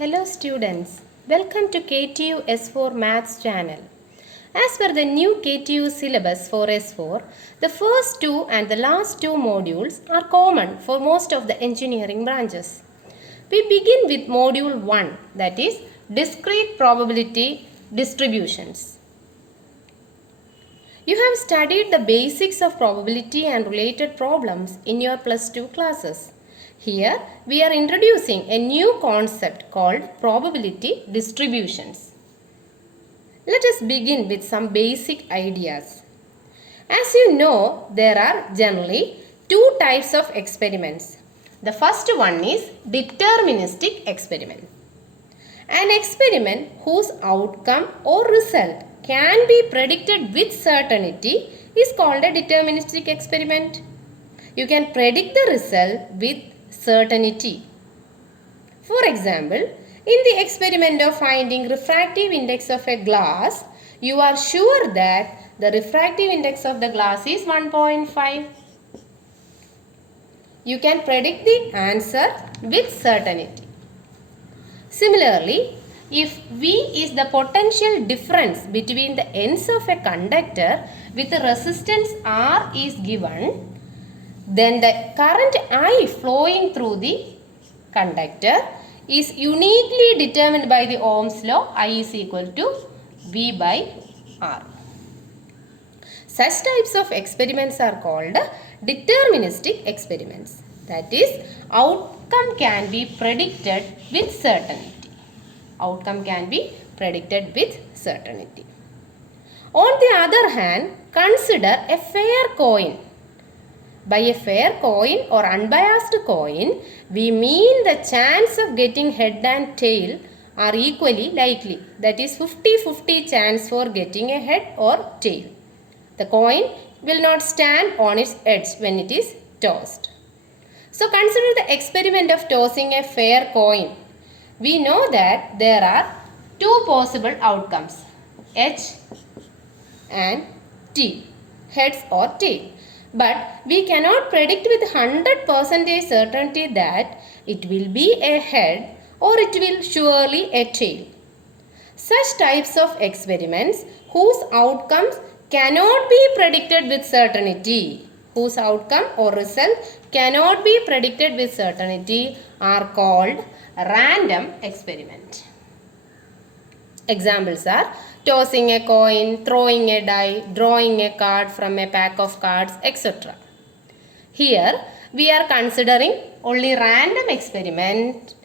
Hello students, welcome to KTU S4 Maths channel. As per the new KTU syllabus for S4, the first two and the last two modules are common for most of the engineering branches. We begin with module 1, that is Discrete Probability Distributions. You have studied the basics of probability and related problems in your plus 2 classes. Here we are introducing a new concept called probability distributions. Let us begin with some basic ideas. As you know, there are generally two types of experiments. The first one is deterministic experiment. An experiment whose outcome or result can be predicted with certainty is called a deterministic experiment. You can predict the result with certainty. For example, in the experiment of finding refractive index of a glass, you are sure that the refractive index of the glass is 1.5. You can predict the answer with certainty. Similarly, if V is the potential difference between the ends of a conductor with a resistance R is given, then the current I flowing through the conductor is uniquely determined by the Ohm's law. I is equal to V by R. Such types of experiments are called deterministic experiments. That is, outcome can be predicted with certainty. Outcome can be predicted with certainty. On the other hand, consider a fair coin. By a fair coin or unbiased coin, we mean the chance of getting head and tail are equally likely. That is 50-50 chance for getting a head or tail. The coin will not stand on its edge when it is tossed. So consider the experiment of tossing a fair coin. We know that there are two possible outcomes, H and T, heads or tail. But we cannot predict with 100% certainty that it will be a head or it will surely a tail. Such types of experiments whose outcomes cannot be predicted with certainty, whose outcome or result cannot be predicted with certainty are called random experiment. Examples are tossing a coin, throwing a die, drawing a card from a pack of cards, etc. Here we are considering only random experiment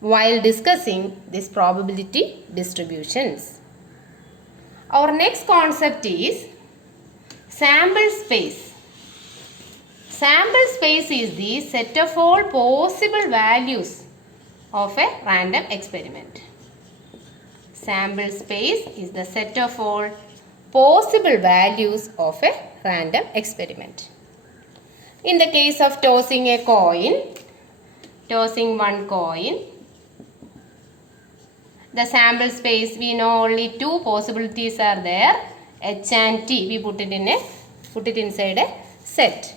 while discussing this probability distributions. Our next concept is sample space. Sample space is the set of all possible values of a random experiment. Sample space is the set of all possible values of a random experiment. In the case of tossing a coin, tossing one coin, the sample space we know only two possibilities are there, H and T. We put it inside a set.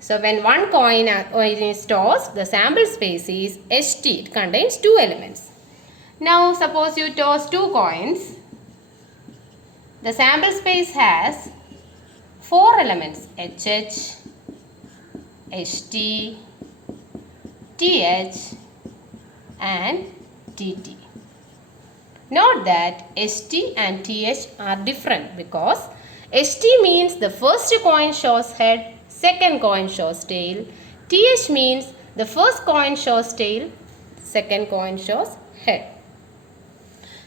So when one coin is tossed, the sample space is HT. It contains two elements. Now suppose you toss two coins. The sample space has four elements, HH, HT, TH and TT. Note that HT and TH are different because HT means the first coin shows head, second coin shows tail. TH means the first coin shows tail, second coin shows head.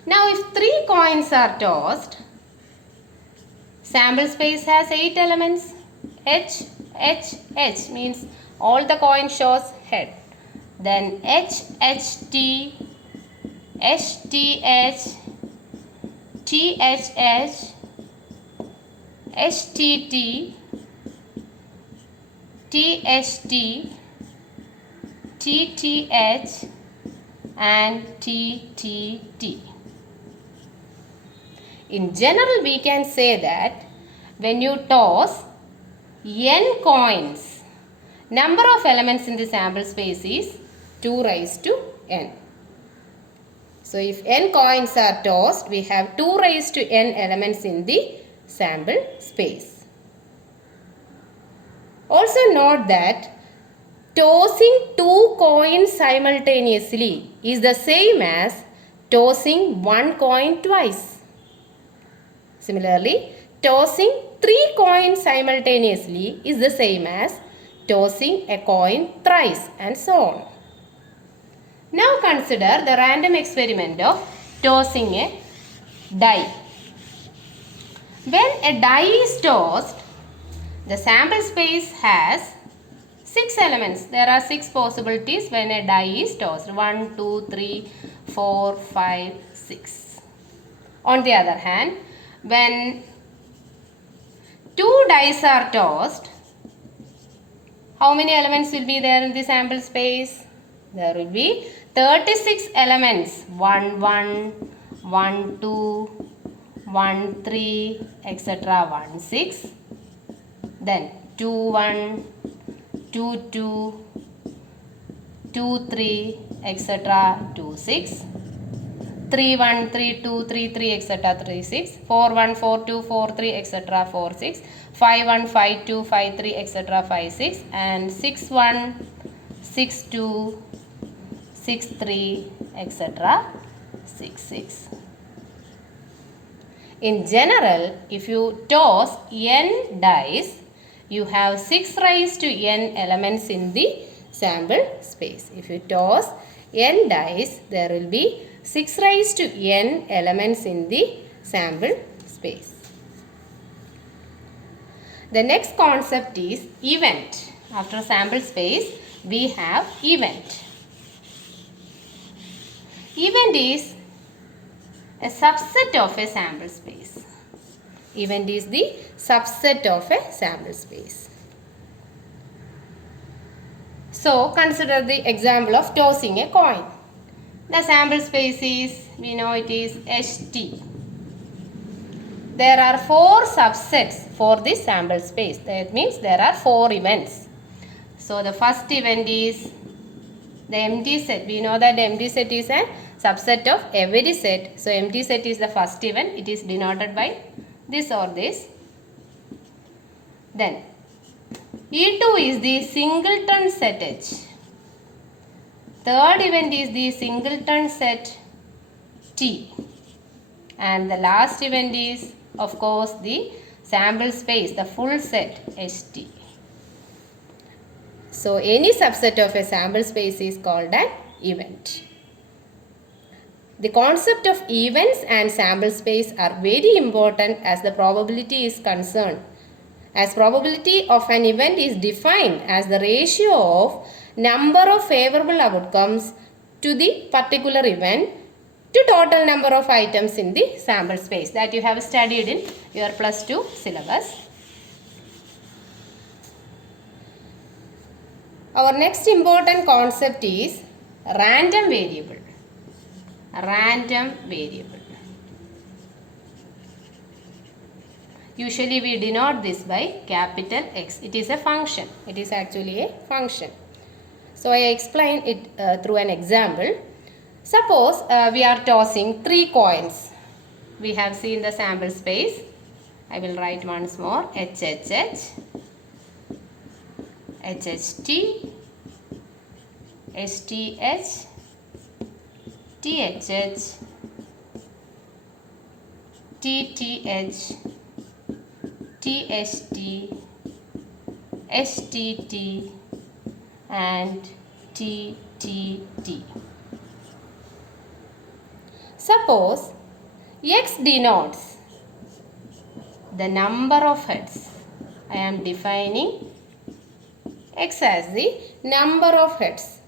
Now if three coins are tossed, sample space has 8 elements. H, H, H means all the coin shows head. Then H, H, T, H, T, H, T, H, H, H, T, T, T, H, T, T, T, H and T, T, T. In general, we can say that when you toss n coins, number of elements in the sample space is 2 raised to n. So if n coins are tossed, we have 2 raised to n elements in the sample space. Also note that tossing 2 coins simultaneously is the same as tossing 1 coin twice. Similarly, tossing 3 coins simultaneously is the same as tossing a coin thrice, and so on. Now consider the random experiment of tossing a die. When a die is tossed, the sample space has 6 elements. There are 6 possibilities when a die is tossed. 1, 2, 3, 4, 5, 6. On the other hand, when 2 dice are tossed, how many elements will be there in the sample space? There will be 36 elements. 1, 1, 1, 2, 1, 3, etc. 1, 6. Then 2, 1, 2, 2, 2, 3, etc. 2, 6. 3, 1, 3, 2, 3, 3, etc. 3, 6. 4, 1, 4, 2, 4, 3, etc. 4, 6. 5, 1, 5, 2, 5, 3, etc. 5, 6. And 6, 1, 6, 2, 6, 3, etc. 6, 6. In general, if you toss n dice, you have 6 raised to n elements in the sample space. If you toss n dice, there will be 6 raised to n elements in the sample space. The next concept is event. After sample space, we have event. Event is a subset of a sample space. Event is the subset of a sample space. So, consider the example of tossing a coin. The sample space is, we know it is HT. There are 4 subsets for this sample space. That means there are 4 events. So, the first event is the empty set. We know that the empty set is a subset of every set. So, empty set is the first event. It is denoted by this or this. Then, E2 is the singleton set H. Third event is the singleton set T. And the last event is, of course, the sample space, the full set HT. So, any subset of a sample space is called an event. The concept of events and sample space are very important as the probability is concerned. As probability of an event is defined as the ratio of number of favorable outcomes to the particular event to total number of items in the sample space that you have studied in your plus 2 syllabus. Our next important concept is random variable. Random variable. Usually we denote this by capital X. It is a function. It is actually a function. So I explain it through an example. Suppose we are tossing 3 coins. We have seen the sample space. I will write once more. HHH, HHT, STH, THH, TTH, TST, STT and TTT. Suppose X denotes the number of heads. I am defining X as the number of heads.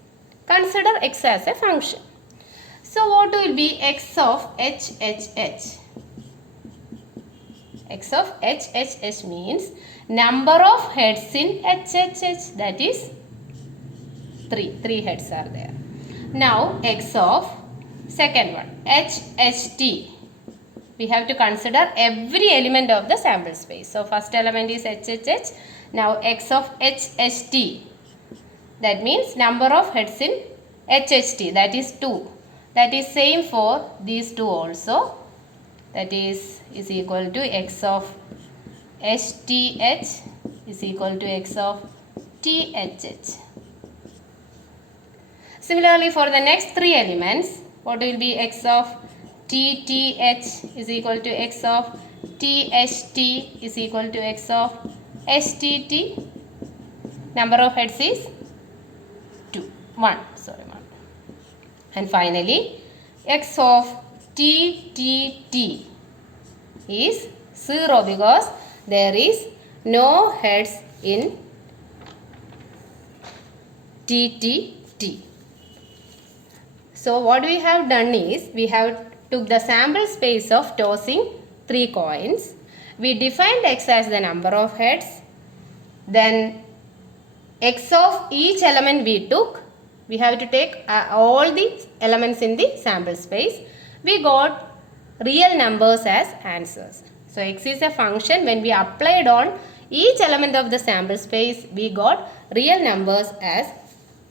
Consider X as a function. So what will be X of HHH? X of HHH means number of heads in HHH, that is 3. 3 heads are there. Now X of second one HHT. We have to consider every element of the sample space. So first element is HHH. Now X of HHT. That means number of heads in HHT, that is 2. That is same for these two also. That is equal to x of STH is equal to x of THH. Similarly, for the next three elements, what will be x of TTH is equal to x of THT is equal to x of STT. Number of heads is 1. And finally, x of TTT is 0 because there is no heads in TTT. So what we have done is, we have took the sample space of tossing 3 coins. We defined x as the number of heads. Then x of each element we took. We have to take all the elements in the sample space. We got real numbers as answers. So x is a function. When we applied on each element of the sample space, we got real numbers as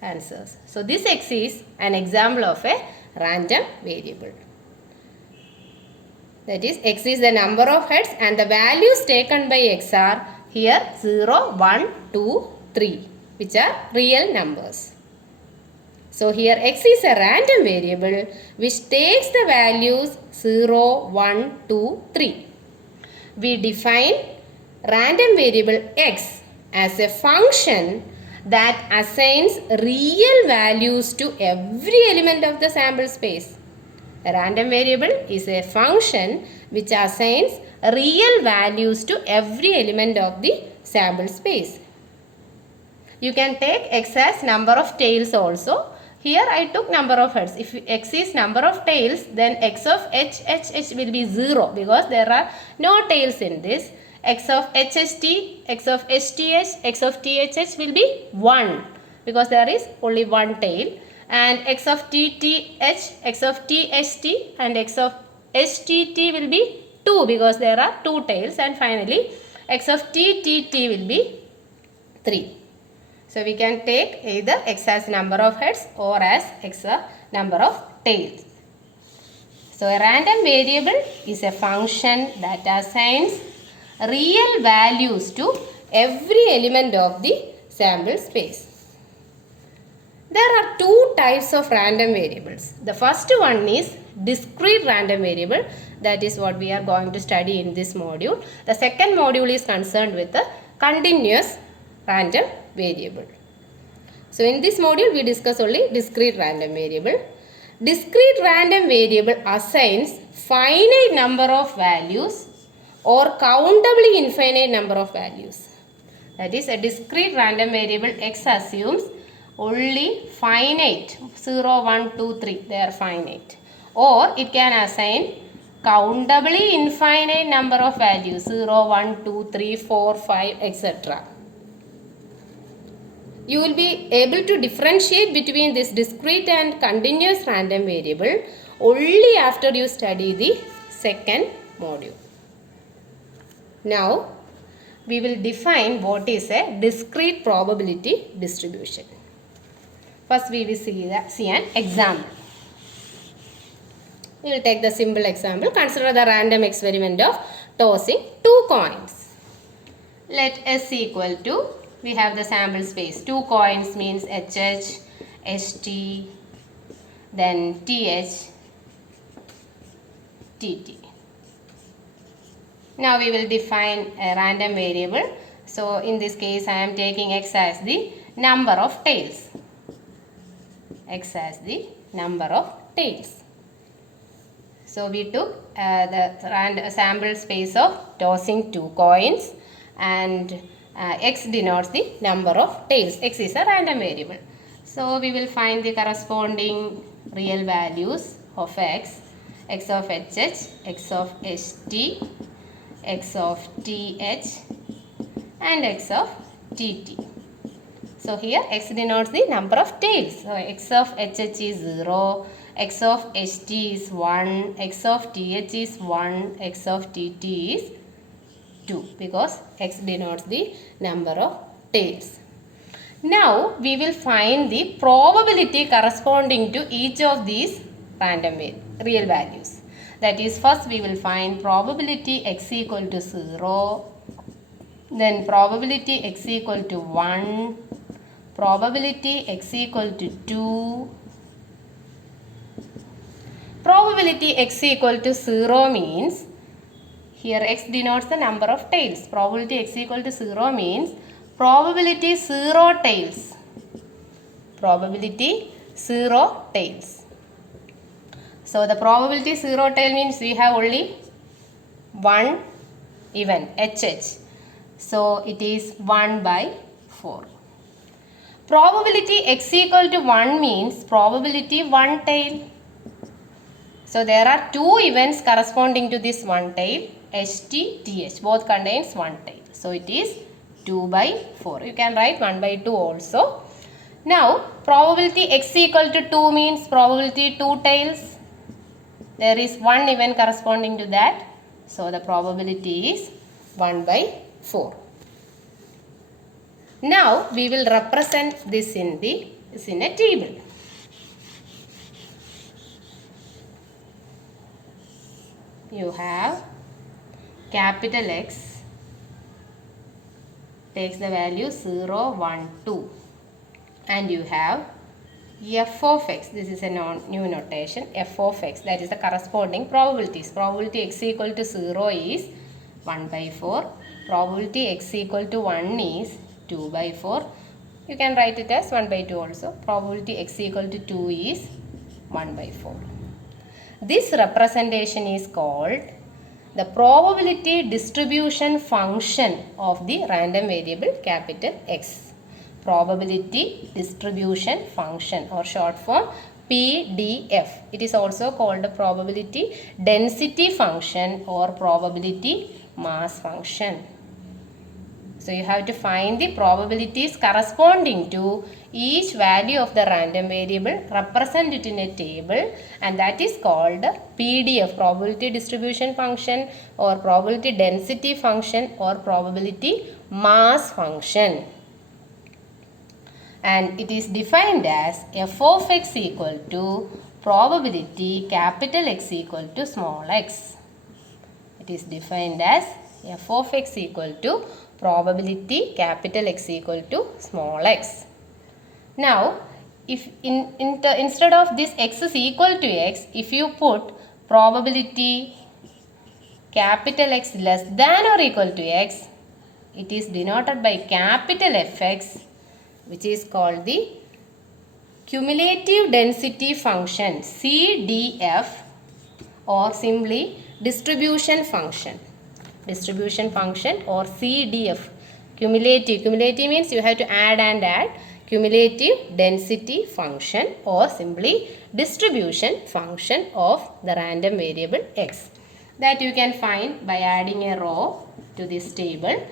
answers. So this x is an example of a random variable. That is, x is the number of heads and the values taken by x are here 0, 1, 2, 3, which are real numbers. So here x is a random variable which takes the values 0, 1, 2, 3. We define random variable x as a function that assigns real values to every element of the sample space. A random variable is a function which assigns real values to every element of the sample space. You can take x as number of tails also. Here I took number of heads. If x is number of tails, then x of HHH will be 0 because there are no tails in this. X of HHT, x of STH, x of THH will be 1 because there is only one tail. And x of TTH, x of TST and x of STT will be 2 because there are 2 tails. And finally, x of TTT will be 3. So we can take either x as number of heads or as x a number of tails. So a random variable is a function that assigns real values to every element of the sample space. There are 2 types of random variables. The first one is discrete random variable. That is what we are going to study in this module. The second module is concerned with the continuous random variable. So in this module we discuss only discrete random variable. Discrete random variable assigns finite number of values or countably infinite number of values. That is, a discrete random variable x assumes only finite 0, 1, 2, 3, they are finite. Or it can assign countably infinite number of values 0, 1, 2, 3, 4, 5, etc. You will be able to differentiate between this discrete and continuous random variable only after you study the second module. Now, we will define what is a discrete probability distribution. First, we will see an example. We will take the simple example. Consider the random experiment of tossing 2 coins. Let S equal to, we have the sample space. 2 coins means HH, ST, then TH, TT. Now we will define a random variable. So in this case I am taking x as the number of tails. X as the number of tails. So we took the sample space of tossing 2 coins and x denotes the number of tails. X is a random variable. So we will find the corresponding real values of x. X of HH, x of ST, x of TH and x of TT. So here x denotes the number of tails. So x of HH is 0, x of ST is 1, x of TH is 1, x of TT is 2 because x denotes the number of tails. Now we will find the probability corresponding to each of these real values. That is, first we will find probability x equal to 0, then probability x equal to 1, probability x equal to 2. Probability x equal to 0 means, here x denotes the number of tails. Probability x equal to 0 means probability 0 tails. Probability 0 tails. So the probability 0 tail means we have only one event, HH. So it is 1 by 4. Probability x equal to 1 means probability 1 tail. So there are two events corresponding to this one tail, HT, TH. Both contains one tail. So it is 2 by 4. You can write 1 by 2 also. Now probability x equal to 2 means probability 2 tails. There is one event corresponding to that. So the probability is 1 by 4. Now we will represent this in a table. You have capital X takes the value 0, 1, 2, and you have f of x. This is a new notation, f of x, that is the corresponding probabilities. Probability x equal to 0 is 1 by 4. Probability x equal to 1 is 2 by 4. You can write it as 1 by 2 also. Probability x equal to 2 is 1 by 4. This representation is called the probability distribution function of the random variable capital X. Probability distribution function, or short form PDF. It is also called the probability density function or probability mass function. So you have to find the probabilities corresponding to each value of the random variable, represent it in a table, and that is called PDF, probability distribution function, or probability density function, or probability mass function. And it is defined as f of x equal to probability capital X equal to small x. It is defined as f of x equal to probability capital X equal to small x. Now, if instead of this x is equal to x, if you put probability capital X less than or equal to x, it is denoted by capital Fx, which is called the cumulative density function, CDF, or simply distribution function. Distribution function or CDF. Cumulative means you have to add and add. Cumulative density function, or simply distribution function of the random variable x. That you can find by adding a row to this table.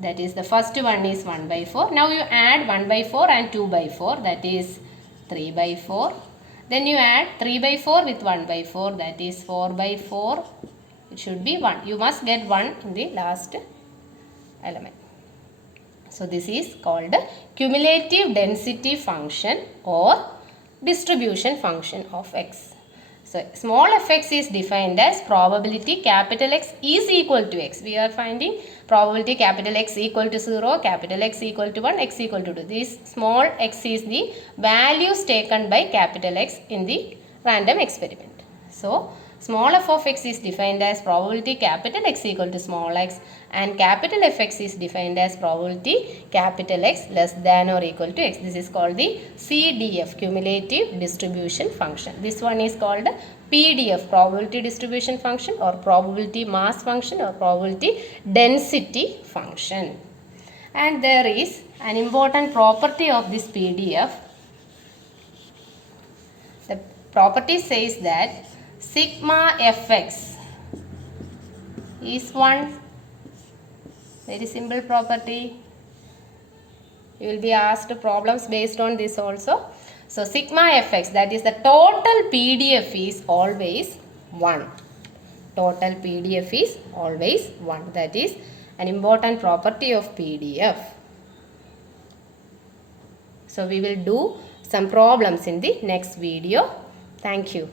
That is, the first one is 1 by 4. Now you add 1 by 4 and 2 by 4. That is 3 by 4. Then you add 3 by 4 with 1 by 4. That is 4 by 4. It should be 1. You must get 1 in the last element. So this is called the cumulative density function or distribution function of x. So small fx is defined as probability capital X is equal to x. We are finding probability capital X equal to 0, capital X equal to 1, x equal to 2. This small x is the values taken by capital X in the random experiment. So small f of x is defined as probability capital X equal to small x, and capital Fx is defined as probability capital X less than or equal to x. This is called the CDF, cumulative distribution function. This one is called PDF, probability distribution function, or probability mass function, or probability density function. And there is an important property of this PDF. The property says that sigma fx is 1. Very simple property. You will be asked problems based on this also. So sigma fx, that is the total PDF, is always 1. Total PDF is always 1. That is an important property of PDF. So we will do some problems in the next video. Thank you.